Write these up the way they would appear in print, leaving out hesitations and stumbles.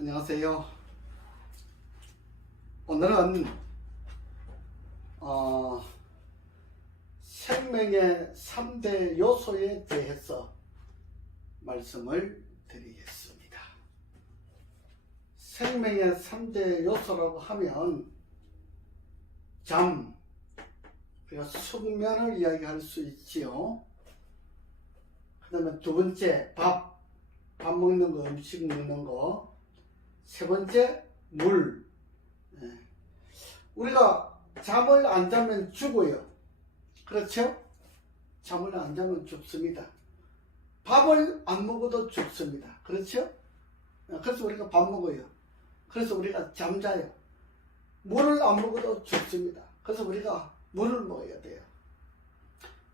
안녕하세요. 오늘은 생명의 3대 요소에 대해서 말씀을 드리겠습니다. 생명의 3대 요소라고 하면 잠, 그리고 숙면을 이야기할 수 있지요. 그 다음에 두 번째 밥 먹는 거, 음식 먹는 거. 세 번째 물. 우리가 잠을 안 자면 죽어요. 그렇죠? 잠을 안 자면 죽습니다. 밥을 안 먹어도 죽습니다. 그렇죠? 그래서 우리가 밥 먹어요. 그래서 우리가 잠자요. 물을 안 먹어도 죽습니다. 그래서 우리가 물을 먹어야 돼요.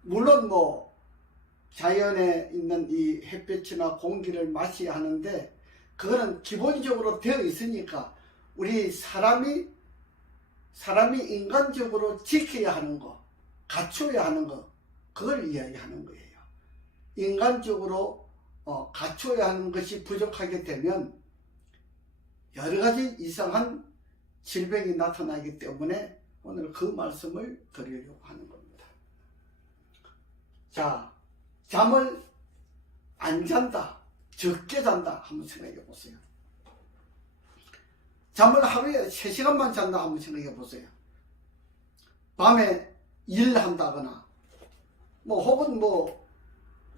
물론 자연에 있는 이 햇볕이나 공기를 마셔야 하는데 그거는 기본적으로 되어 있으니까 우리 사람이 인간적으로 지켜야 하는 거, 갖춰야 하는 거, 그걸 이야기하는 거예요. 인간적으로 갖춰야 하는 것이 부족하게 되면 여러 가지 이상한 질병이 나타나기 때문에 오늘 그 말씀을 드리려고 하는 겁니다. 자, 잠을 안 잔다, 적게 잔다 한번 생각해 보세요. 잠을 하루에 3시간만 잔다 한번 생각해 보세요. 밤에 일한다거나 혹은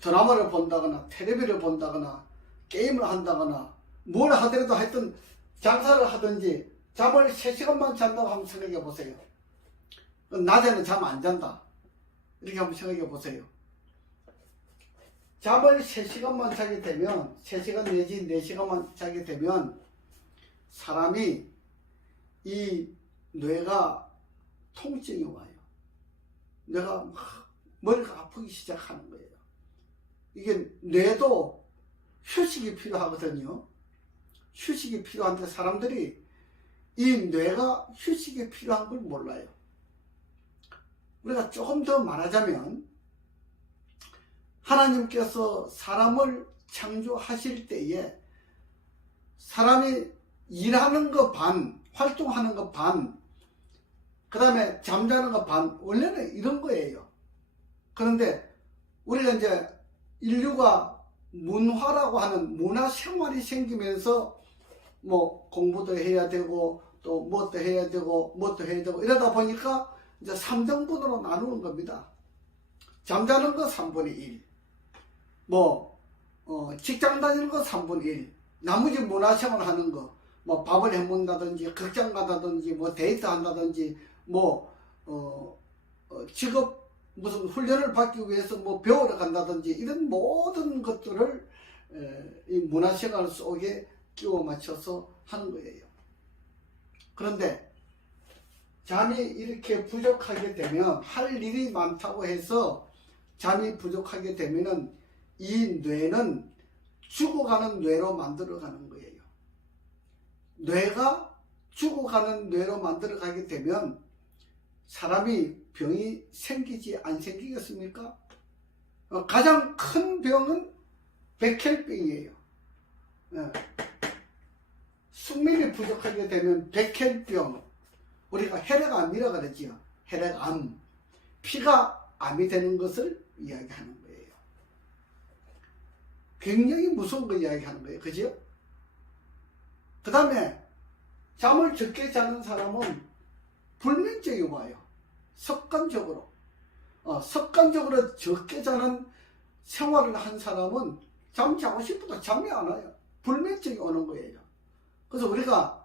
드라마를 본다거나 텔레비를 본다거나 게임을 한다거나 뭘 하더라도 하여튼 장사를 하든지 잠을 3시간만 잔다고 한번 생각해 보세요. 낮에는 잠 안 잔다 이렇게 한번 생각해 보세요. 잠을 3시간만 자게 되면 3시간 내지 4시간만 자게 되면 사람이 이 뇌가 통증이 와요. 뇌가 막 머리가 아프기 시작하는 거예요. 이게 뇌도 휴식이 필요하거든요. 휴식이 필요한데 사람들이 이 뇌가 휴식이 필요한 걸 몰라요. 우리가 조금 더 말하자면 하나님께서 사람을 창조하실 때에 사람이 일하는 거 반, 활동하는 거 반, 그 다음에 잠자는 거 반, 원래는 이런 거예요. 그런데 우리가 이제 인류가 문화라고 하는 문화 생활이 생기면서 공부도 해야 되고 또 뭣도 해야 되고 뭣도 해야 되고 이러다 보니까 이제 3등분으로 나누는 겁니다. 잠자는 거 3분의 1, 직장 다니는 거 3분의 1, 나머지 문화생활 하는 거, 밥을 해 먹는다든지, 극장 가다든지, 데이트 한다든지, 직업 무슨 훈련을 받기 위해서 배우러 간다든지, 이런 모든 것들을 이 문화생활 속에 끼워 맞춰서 하는 거예요. 그런데 잠이 이렇게 부족하게 되면, 할 일이 많다고 해서 잠이 부족하게 되면은 이 뇌는 죽어가는 뇌로 만들어가는 거예요. 뇌가 죽어가는 뇌로 만들어가게 되면 사람이 병이 생기지 안 생기겠습니까? 가장 큰 병은 백혈병이에요. 숙면이 부족하게 되면 백혈병, 우리가 혈액암이라고 그러지요. 혈액암, 피가 암이 되는 것을 이야기하는 거예요. 굉장히 무서운 거 이야기하는 거예요. 그죠? 그 다음에 잠을 적게 자는 사람은 불면증이 와요. 습관적으로 적게 자는 생활을 한 사람은 잠 자고 싶어도 잠이 안 와요. 불면증이 오는 거예요. 그래서 우리가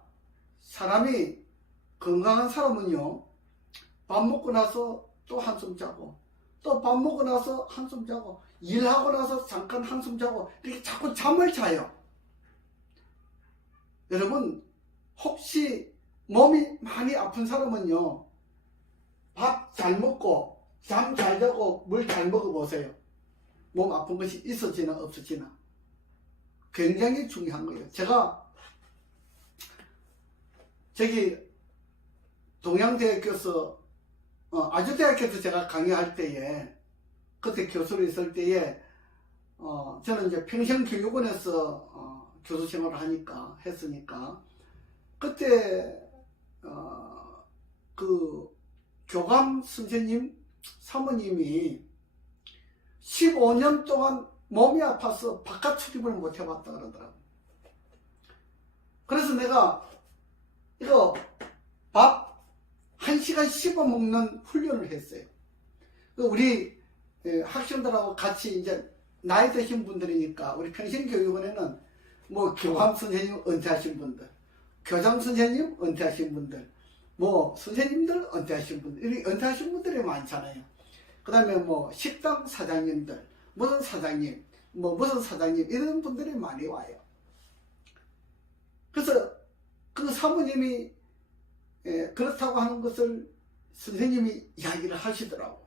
사람이 건강한 사람은요, 밥 먹고 나서 또 한숨 자고, 또 밥 먹고 나서 한숨 자고, 일하고 나서 잠깐 한숨 자고, 이렇게 자꾸 잠을 자요. 여러분, 혹시 몸이 많이 아픈 사람은요, 밥 잘 먹고 잠 잘 자고 물 잘 먹어보세요. 몸 아픈 것이 있어지나 없어지나. 굉장히 중요한 거예요. 제가 동양대학교에서 아주대학교에서 제가 강의할 때에, 그때 교수로 있을 때에 저는 이제 평생교육원에서 교수 생활을 했으니까 그때 그 교감 선생님 사모님이 15년 동안 몸이 아파서 바깥 출입을 못 해봤다 그러더라고요. 그래서 내가 이거 밥 1시간 씹어 먹는 훈련을 했어요. 우리 학생들하고 같이 이제 나이 드신 분들이니까 우리 평신교육원에는 뭐 교감 선생님 은퇴하신 분들, 교장 선생님 은퇴하신 분들, 뭐 선생님들 은퇴하신 분들, 이렇게 은퇴하신 분들이 많잖아요. 그 다음에 뭐 식당 사장님들, 무슨 사장님, 뭐 무슨 사장님 이런 분들이 많이 와요. 그래서 그 사모님이 그렇다고 하는 것을 선생님이 이야기를 하시더라고.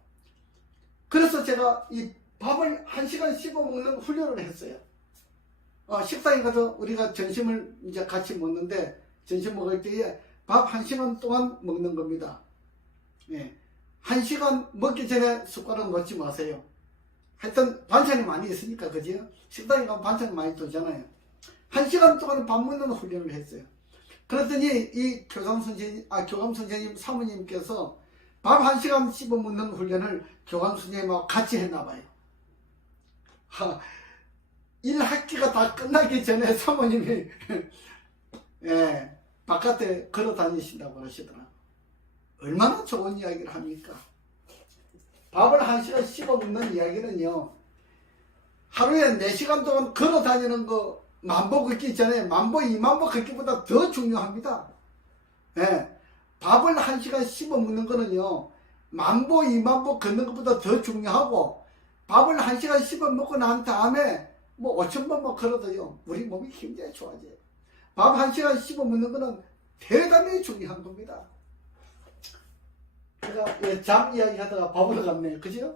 그래서 제가 이 밥을 1시간 씹어 먹는 훈련을 했어요. 식당에 가서 우리가 점심을 이제 같이 먹는데, 점심 먹을 때에 밥 1시간 동안 먹는 겁니다. 1시간 먹기 전에 숟가락 놓지 마세요. 하여튼 반찬이 많이 있으니까, 그죠? 식당에 가면 반찬이 많이 들잖아요. 1시간 동안 밥 먹는 훈련을 했어요. 그랬더니 이 교감 선생님 사모님께서 밥 1시간 씹어 먹는 훈련을 교감 선생님하고 같이 했나 봐요. 일 학기가 다 끝나기 전에 사모님이 바깥에 걸어 다니신다고 하시더라. 얼마나 좋은 이야기를 합니까? 밥을 1시간 씹어 먹는 이야기는요, 하루에 4시간 동안 걸어 다니는 거 만보 걷기 전에 만보 2만보 걷기보다 더 중요합니다. 밥을 1시간 씹어 먹는 거는요, 만보 2만보 걷는 것보다 더 중요하고, 밥을 1시간 씹어 먹고 난 다음에 뭐 5,000번만 걸어도요, 우리 몸이 굉장히 좋아져요. 밥 1시간 씹어 먹는 거는 대단히 중요한 겁니다. 제가 잠 이야기 하다가 밥으로 갔네요. 그죠?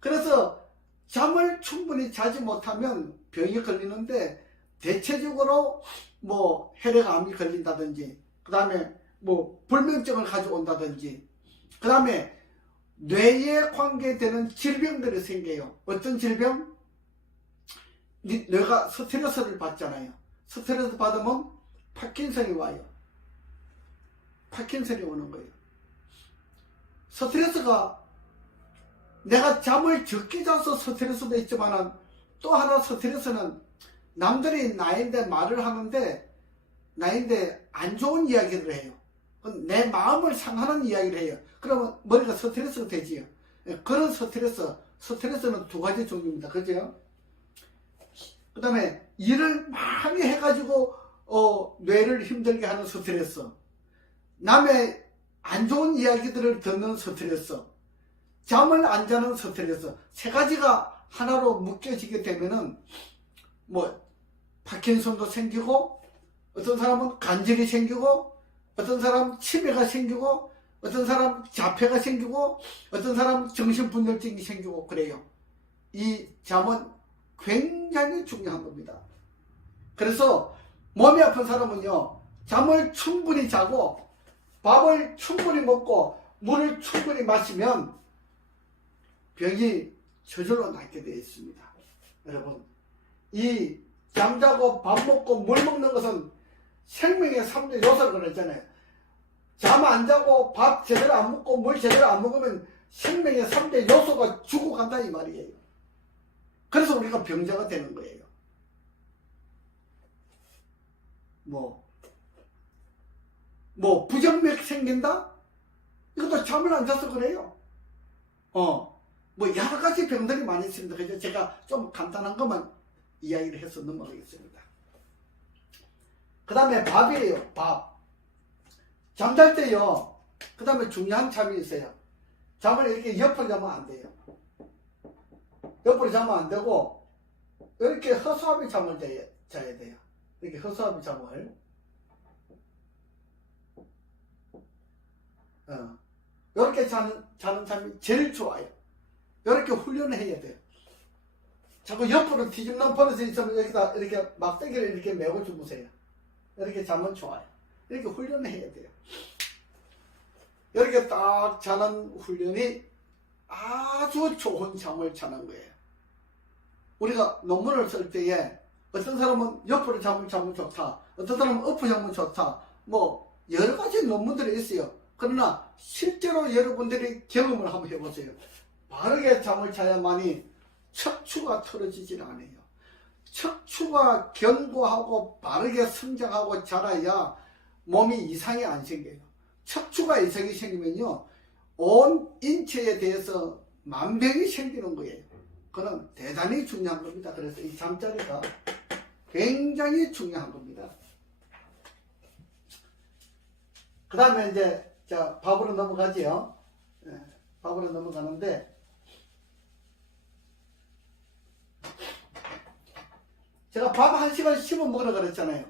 그래서 잠을 충분히 자지 못하면 병이 걸리는데, 대체적으로 뭐 혈액암이 걸린다든지, 그 다음에 뭐 불면증을 가져온다든지, 그 다음에 뇌에 관계되는 질병들이 생겨요. 어떤 질병? 뇌가 스트레스를 받잖아요. 스트레스 받으면 파킨슨이 와요. 파킨슨이 오는 거예요. 스트레스가, 내가 잠을 적게 자서 스트레스도 있지만 또 하나 스트레스는, 남들이 나인데 말을 하는데, 나인데 안 좋은 이야기를 해요. 내 마음을 상하는 이야기를 해요. 그러면 머리가 스트레스가 되지요. 그런 스트레스는 두 가지 종류입니다. 그죠? 그 다음에 일을 많이 해가지고 뇌를 힘들게 하는 스트레스, 남의 안 좋은 이야기들을 듣는 스트레스, 잠을 안 자는 스트레스, 세 가지가 하나로 묶여지게 되면은 뭐 파킨슨도 생기고, 어떤 사람은 간질이 생기고, 어떤 사람은 치매가 생기고, 어떤 사람은 자폐가 생기고, 어떤 사람은 정신분열증이 생기고 그래요. 이 잠은 굉장히 중요한 겁니다. 그래서 몸이 아픈 사람은요, 잠을 충분히 자고 밥을 충분히 먹고 물을 충분히 마시면 병이 저절로 낫게 되어 있습니다. 여러분, 이 잠자고 밥 먹고 물 먹는 것은 생명의 3대 요소라고 그랬잖아요. 잠 안 자고 밥 제대로 안 먹고 물 제대로 안 먹으면 생명의 3대 요소가 죽어간다 이 말이에요. 그래서 우리가 병자가 되는 거예요. 뭐 부정맥 생긴다? 이것도 잠을 안 자서 그래요. 뭐 여러 가지 병들이 많이 있습니다. 그래서 제가 좀 간단한 것만 이야기를 해서 넘어가겠습니다. 그 다음에 밥이에요. 밥. 잠잘 때요, 그 다음에 중요한 잠이 있어요. 잠을 이렇게 옆으로 자면 안 돼요. 옆으로 자면 안 되고, 이렇게 허수아비 잠을 자야 돼요. 이렇게 허수아비 잠을. 이렇게 자는 잠이 제일 좋아요. 이렇게 훈련을 해야 돼요. 자꾸 옆으로 뒤집는 버릇이 있으면 여기다 이렇게 막대기를 이렇게 메고 주무세요. 이렇게 자면 좋아요. 이렇게 훈련을 해야 돼요. 이렇게 딱 자는 훈련이 아주 좋은 잠을 자는 거예요. 우리가 논문을 쓸 때에 어떤 사람은 옆으로 자면 좋다. 어떤 사람은 엎어 자면 좋다. 뭐 여러 가지 논문들이 있어요. 그러나 실제로 여러분들이 경험을 한번 해보세요. 바르게 잠을 자야만이 척추가 틀어지질 않아요. 척추가 견고하고 바르게 성장하고 자라야 몸이 이상이 안 생겨요. 척추가 이상이 생기면요, 온 인체에 대해서 만병이 생기는 거예요. 그건 대단히 중요한 겁니다. 그래서 이 잠자리가 굉장히 중요한 겁니다. 그 다음에 이제 자 밥으로 넘어가지요. 밥으로 넘어가는데, 제가 밥 1시간 씹어 먹으라 그랬잖아요.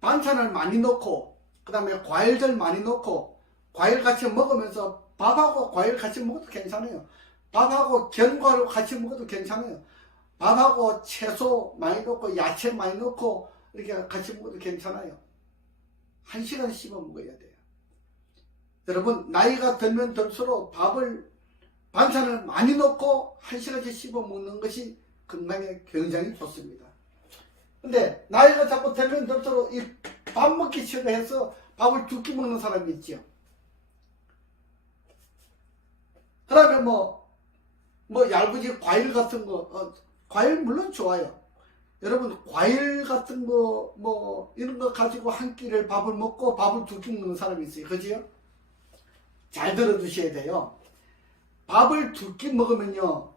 반찬을 많이 넣고, 그 다음에 과일들 많이 넣고, 과일 같이 먹으면서 밥하고 과일 같이 먹어도 괜찮아요. 밥하고 견과류 같이 먹어도 괜찮아요. 밥하고 채소 많이 넣고 야채 많이 넣고 이렇게 같이 먹어도 괜찮아요. 1시간 씹어 먹어야 돼요. 여러분, 나이가 들면 들수록 반찬을 많이 넣고 1시간씩 씹어 먹는 것이 건강에 굉장히 좋습니다. 근데 나이가 자꾸 들면 들수록 이 밥 먹기 싫어해서 밥을 두 끼 먹는 사람이 있죠. 그 다음에 얇은지 과일 같은 거, 과일 물론 좋아요. 여러분, 과일 같은 거, 이런 거 가지고 한 끼를 밥을 먹고 밥을 두 끼 먹는 사람이 있어요. 그지요? 잘 들어두셔야 돼요. 밥을 두 끼 먹으면요,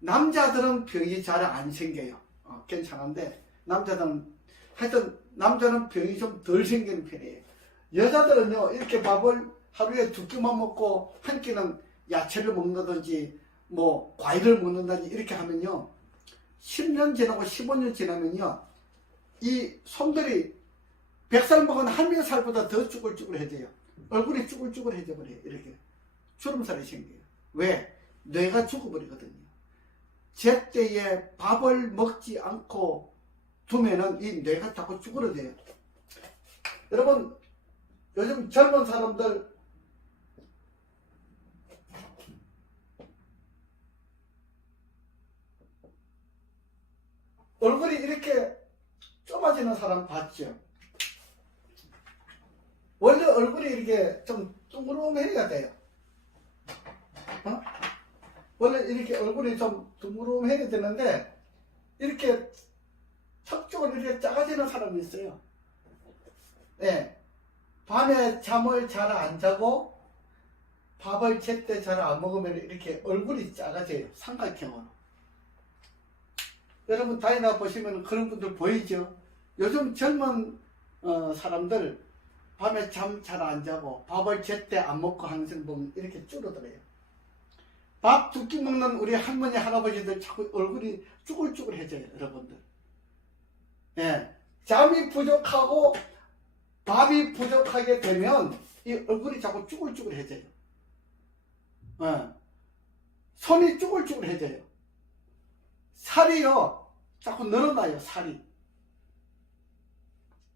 남자들은 병이 잘 안 생겨요. 괜찮은데, 남자는 병이 좀 덜 생기는 편이에요. 여자들은요, 이렇게 밥을 하루에 두 끼만 먹고 한 끼는 야채를 먹는다든지 과일을 먹는다든지 이렇게 하면요, 10년 지나고 15년 지나면요, 이 손들이 100살 먹은 한명살보다 더 쭈글쭈글해져요. 얼굴이 쭈글쭈글해져 버려요. 이렇게 주름살이 생겨요. 왜? 뇌가 죽어버리거든요. 제때에 밥을 먹지 않고 두면은 이 뇌가 자꾸 쭈그러져요. 여러분, 요즘 젊은 사람들 얼굴이 이렇게 좁아지는 사람 봤죠? 원래 얼굴이 이렇게 좀 둥그름해야 돼요. 원래 이렇게 얼굴이 좀 둥그름해야 되는데, 이렇게 턱 쪽으로 이렇게 작아지는 사람이 있어요. 네. 밤에 잠을 잘 안 자고 밥을 제때 잘 안 먹으면 이렇게 얼굴이 작아져요. 삼각형으로. 여러분 다니다 보시면 그런 분들 보이죠? 요즘 젊은 사람들 밤에 잠 잘 안 자고 밥을 제때 안 먹고 항상 보면 이렇게 줄어들어요. 밥 두 끼 먹는 우리 할머니 할아버지들 자꾸 얼굴이 쭈글쭈글해져요. 여러분들. 예, 잠이 부족하고 밥이 부족하게 되면 이 얼굴이 자꾸 쭈글쭈글해져요. 예, 손이 쭈글쭈글해져요. 살이요 자꾸 늘어나요. 살이.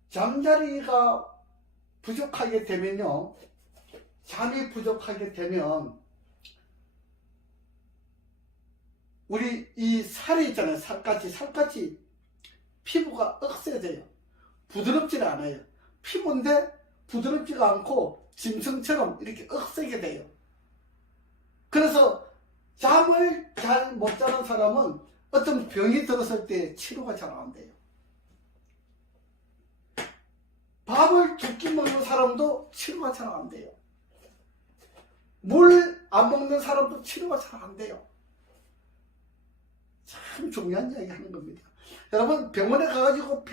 잠자리가 부족하게 되면요, 잠이 부족하게 되면 우리 이 살이 있잖아요. 살갗이 피부가 억세져요. 부드럽지는 않아요. 피부인데 부드럽지가 않고 짐승처럼 이렇게 억세게 돼요. 그래서 잠을 잘 못 자는 사람은 어떤 병이 들었을 때 치료가 잘 안 돼요. 밥을 두 끼 먹는 사람도 치료가 잘 안 돼요. 물 안 먹는 사람도 치료가 잘 안 돼요. 참 중요한 이야기 하는 겁니다. 여러분, 병원에 가가지고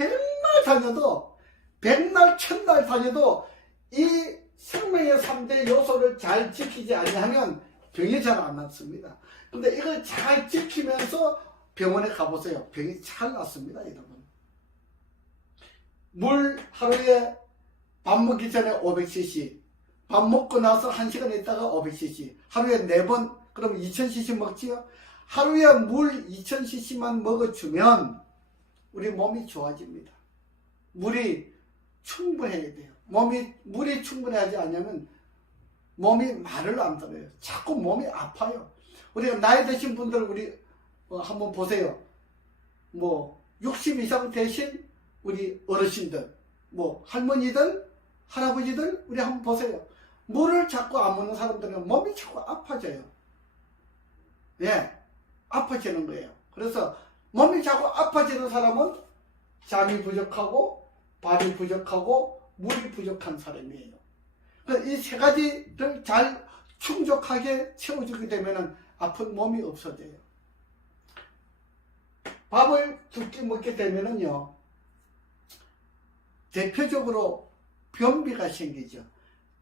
백날 천날 다녀도 이 생명의 3대 요소를 잘 지키지 아니하면 병이 잘 안 낫습니다. 근데 이걸 잘 지키면서 병원에 가보세요. 병이 잘 낫습니다. 여러분, 물 하루에 밥 먹기 전에 500cc, 밥 먹고 나서 1시간 있다가 500cc, 하루에 4번, 그럼 2000cc 먹지요? 하루에 물 2000cc만 먹어주면 우리 몸이 좋아집니다. 물이 충분해야 돼요. 물이 충분하지 않으면 몸이 말을 안 들어요. 자꾸 몸이 아파요. 우리가 나이 드신 분들, 우리 한번 보세요. 60 이상 되신 우리 어르신들, 뭐 할머니들, 할아버지들, 우리 한번 보세요. 물을 자꾸 안 먹는 사람들은 몸이 자꾸 아파져요. 예, 아파지는 거예요. 그래서 몸이 자꾸 아파지는 사람은 잠이 부족하고 발이 부족하고 물이 부족한 사람이에요. 이 세 가지를 잘 충족하게 채워주게 되면 아픈 몸이 없어져요. 밥을 두 끼 먹게 되면은요, 대표적으로 변비가 생기죠.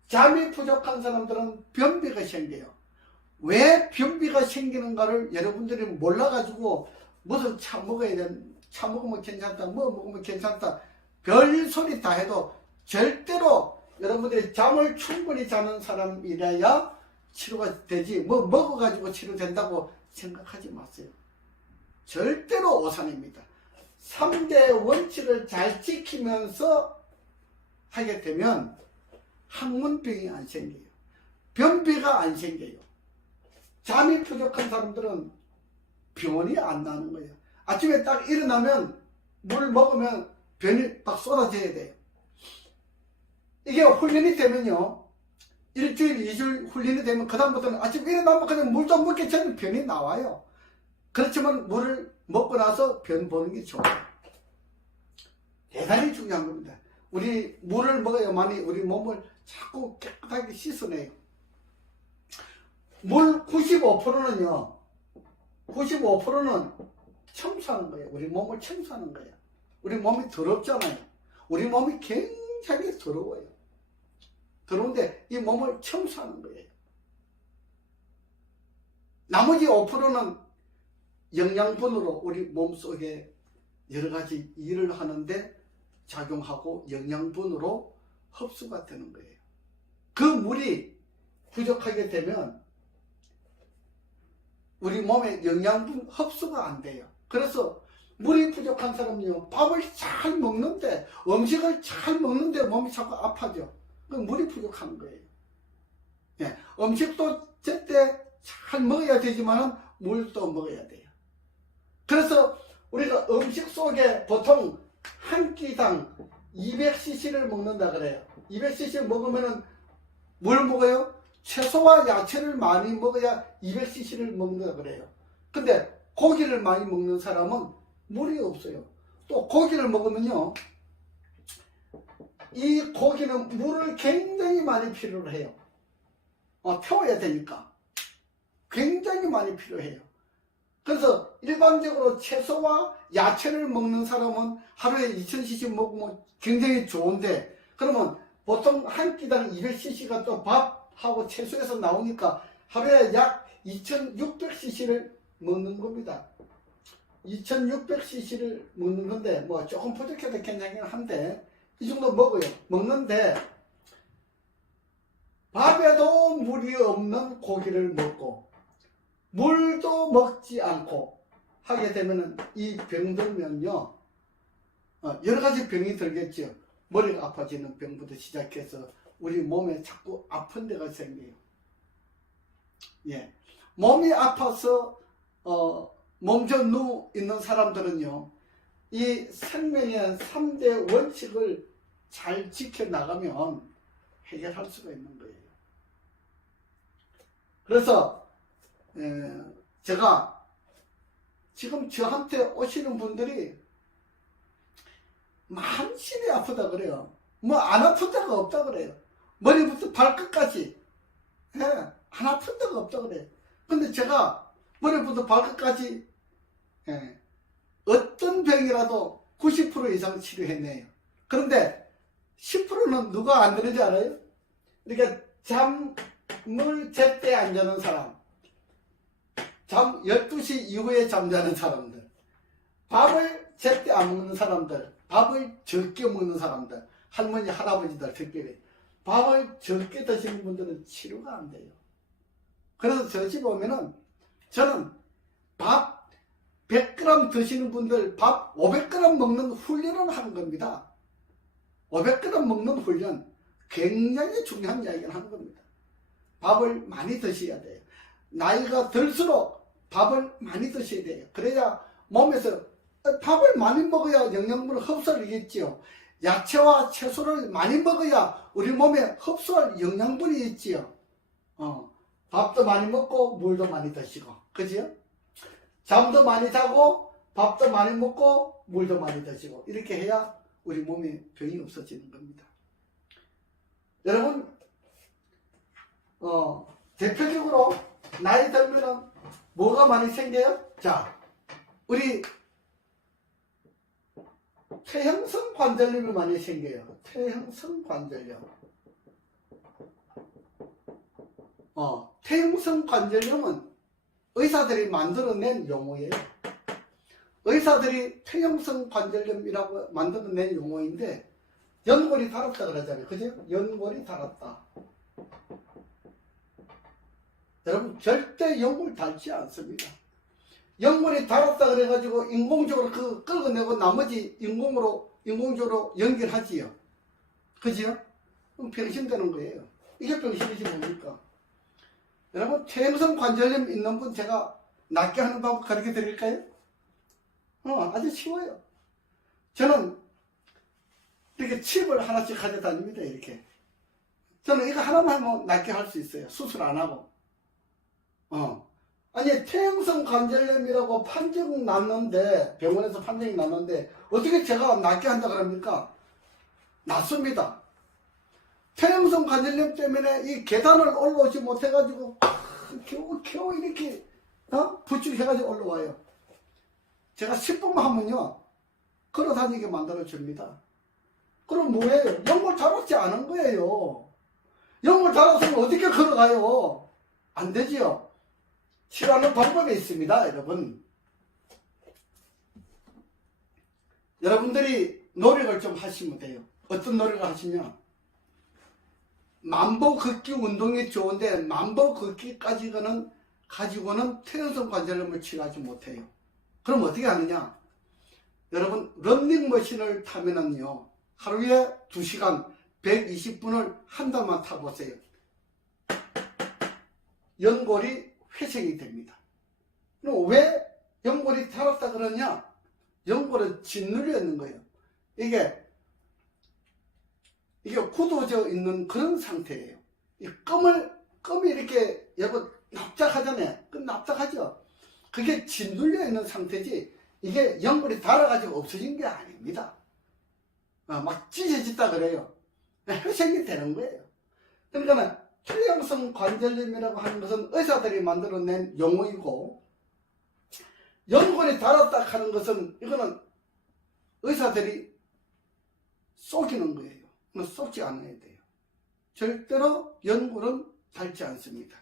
잠이 부족한 사람들은 변비가 생겨요. 왜 변비가 생기는가를 여러분들이 몰라가지고 무슨 차 먹어야 되는, 차 먹으면 괜찮다, 뭐 먹으면 괜찮다, 별 소리 다 해도 절대로 여러분들이 잠을 충분히 자는 사람이라야 치료가 되지, 뭐 먹어가지고 치료된다고 생각하지 마세요. 절대로 오산입니다. 3대 원칙을 잘 지키면서 하게 되면 항문병이 안 생겨요. 변비가 안 생겨요. 잠이 부족한 사람들은 병원이 안 나는 거예요. 아침에 딱 일어나면 물 먹으면 변이 막 쏟아져야 돼요. 이게 훈련이 되면요, 일주일, 2주일 훈련이 되면 그다음부터는 아침에 일어나면 그냥 물도 먹기 전에 변이 나와요. 그렇지만 물을 먹고 나서 변 보는 게 좋아요. 대단히 중요한 겁니다. 우리 물을 먹어야만이 우리 몸을 자꾸 깨끗하게 씻어내요. 물 95%는요, 95%는 청소하는 거예요. 우리 몸을 청소하는 거예요. 우리 몸이 더럽잖아요. 우리 몸이 굉장히 더러워요. 더러운데 이 몸을 청소하는 거예요. 나머지 5%는 영양분으로 우리 몸속에 여러 가지 일을 하는데 작용하고 영양분으로 흡수가 되는 거예요. 그 물이 부족하게 되면 우리 몸에 영양분 흡수가 안 돼요. 그래서 물이 부족한 사람은요, 밥을 잘 먹는데, 음식을 잘 먹는데 몸이 자꾸 아파져. 그 물이 부족한 거예요. 예, 음식도 제때 잘 먹어야 되지만은 물도 먹어야 돼요. 그래서 우리가 음식 속에 보통 한 끼당 200cc를 먹는다 그래요. 200cc 먹으면은 뭘 먹어요? 채소와 야채를 많이 먹어야 200cc를 먹는다 그래요. 근데 고기를 많이 먹는 사람은 물이 없어요. 또 고기를 먹으면요, 이 고기는 물을 굉장히 많이 필요로 해요. 태워야 되니까 굉장히 많이 필요해요. 그래서 일반적으로 채소와 야채를 먹는 사람은 하루에 2000cc 먹으면 굉장히 좋은데, 그러면 보통 한 끼당 200cc가 또 밥하고 채소에서 나오니까 하루에 약 2600cc를 먹는 겁니다. 2600cc를 먹는 건데, 뭐 조금 부족해도 괜찮긴 한데 이 정도 먹어요. 먹는데 밥에도 물이 없는 고기를 먹고 물도 먹지 않고 하게 되면 이 병들면요, 여러 가지 병이 들겠죠. 머리가 아파지는 병부터 시작해서 우리 몸에 자꾸 아픈 데가 생겨요. 예, 몸이 아파서 멈춰 누워 있는 사람들은요, 이 생명의 3대 원칙을 잘 지켜나가면 해결할 수가 있는 거예요. 그래서 제가 지금 저한테 오시는 분들이 만신이 아프다 그래요. 뭐 안 아픈 데가 없다 그래요. 머리부터 발끝까지, 예, 안 아픈 데가 없다 그래요. 근데 제가 머리부터 발끝까지, 예, 어떤 병이라도 90% 이상 치료해내요. 그런데 10%는 누가 안 되는지 알아요? 그러니까 잠을 제때 안 자는 사람, 잠 12시 이후에 잠자는 사람들, 밥을 제때 안 먹는 사람들, 밥을 적게 먹는 사람들, 할머니 할아버지들 특별히 밥을 적게 드시는 분들은 치료가 안 돼요. 그래서 저 집 오면은 저는 밥 100g 드시는 분들 밥 500g 먹는 훈련을 하는 겁니다. 500g 먹는 훈련, 굉장히 중요한 이야기를 하는 겁니다. 밥을 많이 드셔야 돼요. 나이가 들수록 밥을 많이 드셔야 돼요. 그래야 몸에서 밥을 많이 먹어야 영양분을 흡수하겠지요. 야채와 채소를 많이 먹어야 우리 몸에 흡수할 영양분이 있지요. 밥도 많이 먹고 물도 많이 드시고, 그지요? 잠도 많이 자고 밥도 많이 먹고 물도 많이 드시고, 이렇게 해야 우리 몸에 병이 없어지는 겁니다. 여러분, 대표적으로 나이 들면은 뭐가 많이 생겨요? 자, 우리 퇴행성 관절염이 많이 생겨요. 퇴행성 관절염. 퇴행성 관절염은 의사들이 만들어낸 용어예요. 의사들이 퇴행성 관절염이라고 만들어낸 용어인데, 연골이 닳았다 그러잖아요. 그죠? 연골이 닳았다. 여러분, 절대 연골 닳지 않습니다. 연골이 닳았다 그래가지고 인공적으로 그 끌어내고 나머지 인공적으로 연결하지요. 그지요? 그럼 병신되는 거예요. 이게 병신이지 뭡니까? 여러분, 퇴행성 관절염 있는 분 제가 낫게 하는 방법 가르쳐 드릴까요? 아주 쉬워요. 저는 이렇게 칩을 하나씩 가져다닙니다. 이렇게. 저는 이거 하나만 하면 낫게 할 수 있어요. 수술 안 하고. 아니, 퇴행성 관절염이라고 판정 났는데, 병원에서 판정이 났는데, 어떻게 제가 낫게 한다 그럽니까? 낫습니다. 퇴행성 관절염 때문에 이 계단을 올라오지 못해가지고, 겨우 이렇게, 부축해가지고 올라와요. 제가 10분만 하면요, 걸어 다니게 만들어줍니다. 그럼 뭐예요? 연골 닳았지 않은 거예요. 연골 닳았으면 어떻게 걸어가요? 안 되지요. 치료하는 방법이 있습니다, 여러분. 여러분들이 노력을 좀 하시면 돼요. 어떤 노력을 하시면, 만보 걷기 운동이 좋은데 만보 걷기까지는 가지고는 퇴행성 관절염을 치료하지 못해요. 그럼 어떻게 하느냐? 여러분, 런닝머신을 타면은요, 하루에 2시간 120분을 한 달만 타보세요. 연골이 회생이 됩니다. 왜 연골이 닳았다 그러냐? 연골은 짓눌려 있는 거예요. 이게 굳어져 있는 그런 상태예요. 이 껌이 이렇게 여러분 납작하잖아요. 그 납작하죠. 그게 짓눌려 있는 상태지, 이게 연골이 닳아가지고 없어진 게 아닙니다. 막 찢어졌다 그래요. 회생이 되는 거예요. 그러니까 퇴행성 관절염이라고 하는 것은 의사들이 만들어낸 용어이고, 연골이 닳았다 하는 것은 이거는 의사들이 속이는 거예요. 속지 않아야 돼요. 절대로 연골은 닳지 않습니다.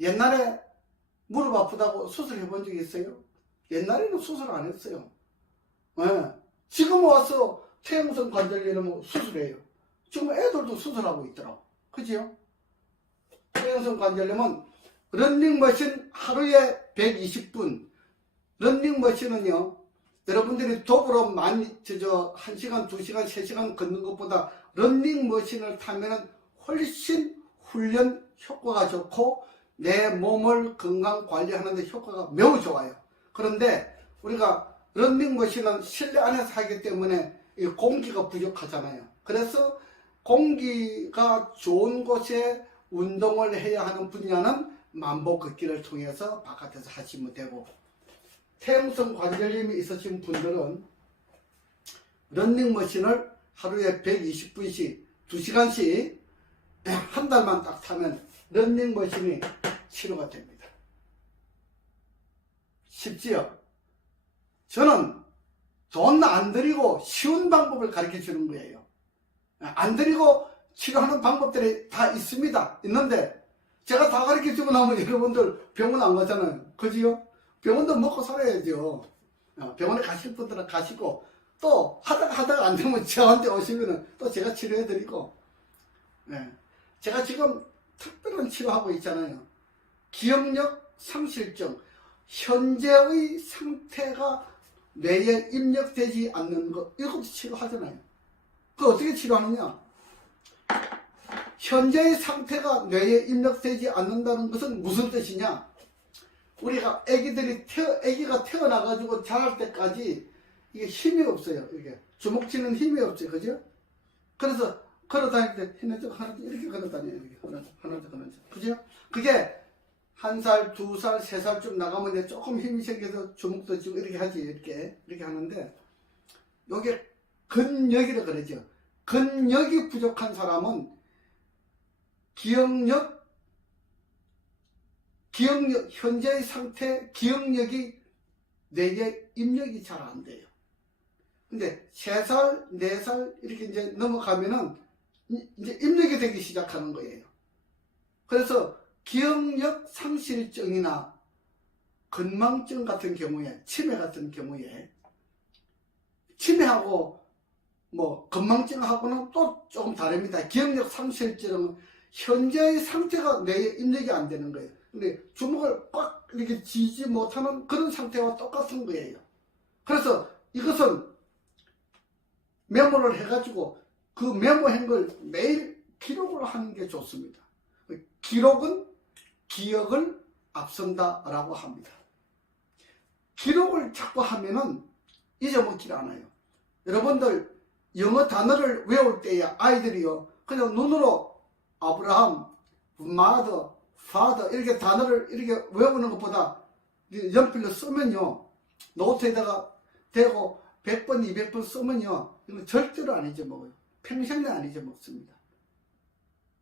옛날에 무릎 아프다고 수술해 본 적이 있어요? 옛날에는 수술 안 했어요. 지금 와서 퇴행성 관절염 수술해요. 지금 애들도 수술하고 있더라고. 그죠? 퇴행성 관절염은 런닝머신 하루에 120분. 런닝머신은요, 여러분들이 도보로 많이 1시간, 2시간, 3시간 걷는 것보다 런닝머신을 타면은 훨씬 훈련 효과가 좋고 내 몸을 건강 관리하는 데 효과가 매우 좋아요. 그런데 우리가 런닝머신은 실내 안에서 하기 때문에 공기가 부족하잖아요. 그래서 공기가 좋은 곳에 운동을 해야 하는 분야는 만보 걷기를 통해서 바깥에서 하시면 되고, 퇴행성 관절염이 있으신 분들은 런닝머신을 하루에 120분씩 2시간씩 한 달만 딱 타면 런닝머신이 치료가 됩니다. 쉽지요? 저는 돈 안 들이고 쉬운 방법을 가르쳐 주는 거예요. 안 들이고 치료하는 방법들이 다 있습니다. 있는데 제가 다 가르쳐 주고 나면 여러분들 병원 안 가잖아요. 그지요? 병원도 먹고 살아야죠. 병원에 가실 분들은 가시고, 또 하다가 안 되면 저한테 오시면은 또 제가 치료해 드리고, 제가 지금 특별한 치료하고 있잖아요. 기억력 상실증, 현재의 상태가 뇌에 입력되지 않는 거, 이것도 치료하잖아요. 그거 어떻게 치료하느냐? 현재의 상태가 뇌에 입력되지 않는다는 것은 무슨 뜻이냐? 우리가 아기가 태어나가지고 자랄 때까지 이게 힘이 없어요. 이게 주먹 쥐는 힘이 없어요. 그죠? 그래서 걸어 다닐 때 하나 이렇게 걸어 다녀요. 이렇게 하나 그죠? 그게 1살, 2살, 3살쯤 나가면 이제 조금 힘이 생겨서 주먹도 쥐고 이렇게 하지. 이렇게 하는데 요게 근력이라 그러죠. 근력이 부족한 사람은 현재의 상태 기억력이 뇌에 입력이 잘 안 돼요. 근데 3살, 4살 이렇게 이제 넘어가면은 이제 입력이 되기 시작하는 거예요. 그래서 기억력 상실증이나 건망증 같은 경우에, 치매 같은 경우에, 치매하고 뭐 건망증하고는 또 조금 다릅니다. 기억력 상실증은 현재의 상태가 뇌에 입력이 안 되는 거예요. 근데 주먹을 꽉 이렇게 쥐지 못하는 그런 상태와 똑같은 거예요. 그래서 이것은 메모를 해가지고 그 메모한 걸 매일 기록을 하는 게 좋습니다. 기록은 기억을 앞선다라고 합니다. 기록을 자꾸 하면은 잊어먹질 않아요. 여러분들 영어 단어를 외울 때에 아이들이요 그냥 눈으로 아브라함, mother, father 이렇게 단어를 이렇게 외우는 것보다 연필로 쓰면요 노트에다가 대고 100번, 200번 쓰면요 이건 절대로 안 잊어먹어요. 평생에 안 잊어먹습니다.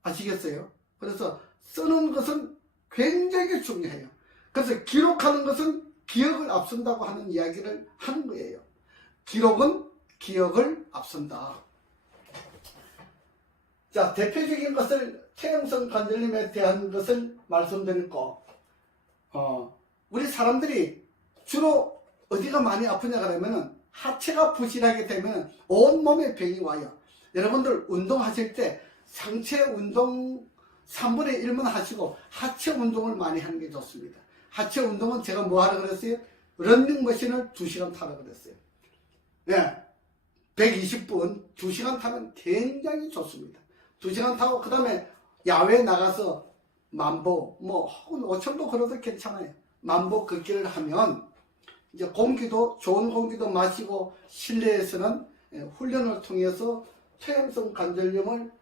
아시겠어요? 그래서 쓰는 것은 굉장히 중요해요. 그래서 기록하는 것은 기억을 앞선다고 하는 이야기를 하는 거예요. 기록은 기억을 앞선다. 자, 대표적인 것을 퇴행성 관절염에 대한 것을 말씀드렸고, 우리 사람들이 주로 어디가 많이 아프냐 그러면은 하체가 부실하게 되면 온몸에 병이 와요. 여러분들 운동하실 때 상체 운동 3분의 1만 하시고 하체 운동을 많이 하는 게 좋습니다. 하체 운동은 제가 뭐 하라 그랬어요? 런닝머신을 2시간 타라 그랬어요. 네, 120분 2시간 타면 굉장히 좋습니다. 2시간 타고 그 다음에 야외에 나가서 만보 뭐 5천보 걸어도 괜찮아요. 만보 걷기를 하면 이제 좋은 공기도 마시고 실내에서는 훈련을 통해서 퇴행성 관절염을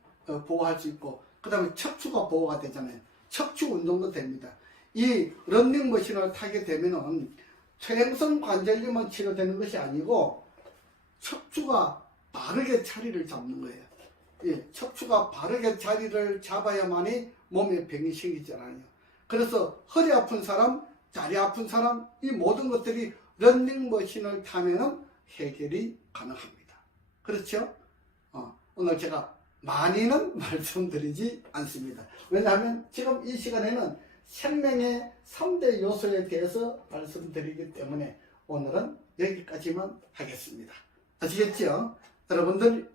보호할 수 있고 그 다음에 척추가 보호가 되잖아요. 척추 운동도 됩니다. 이 런닝머신을 타게 되면은 퇴행성 관절염만 치료되는 것이 아니고 척추가 바르게 자리를 잡는 거예요. 예, 척추가 바르게 자리를 잡아야만이 몸에 병이 생기잖아요. 그래서 허리 아픈 사람, 다리 아픈 사람 이 모든 것들이 런닝머신을 타면은 해결이 가능합니다. 그렇죠? 오늘 제가 많이는 말씀드리지 않습니다. 왜냐하면 지금 이 시간에는 생명의 3대 요소에 대해서 말씀드리기 때문에 오늘은 여기까지만 하겠습니다. 아시겠죠? 여러분들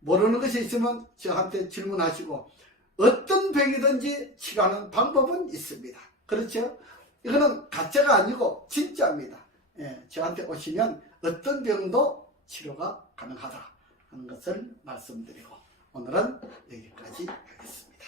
모르는 것이 있으면 저한테 질문하시고 어떤 병이든지 치료하는 방법은 있습니다. 그렇죠? 이거는 가짜가 아니고 진짜입니다. 예, 저한테 오시면 어떤 병도 치료가 가능하다 하는 것을 말씀드리고 오늘은 여기까지 하겠습니다.